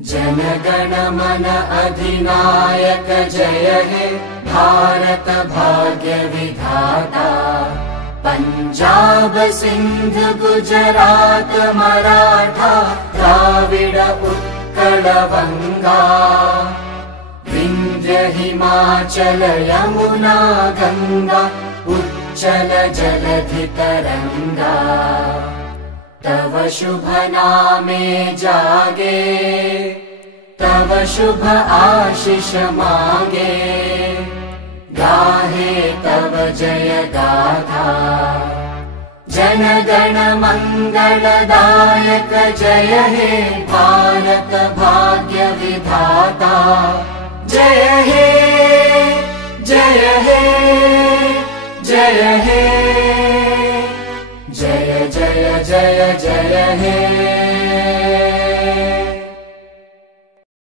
जनगण मन अधिनायक जय हे भारत भाग्य विधाता। पंजाब सिंध गुजरात मराठा द्राविड उत्कल बंगा। विंध्य हिमाचल यमुना गंगा उच्चल जलधि तरंगा। तव शुभ नामे जागे तव शुभ आशीष मागे। गाहे तव जय गाथा जनगण मंगलदायक जय हे भारत भाग्य विधाता। जय हे जय हे जय हे जय जय जय जय हे।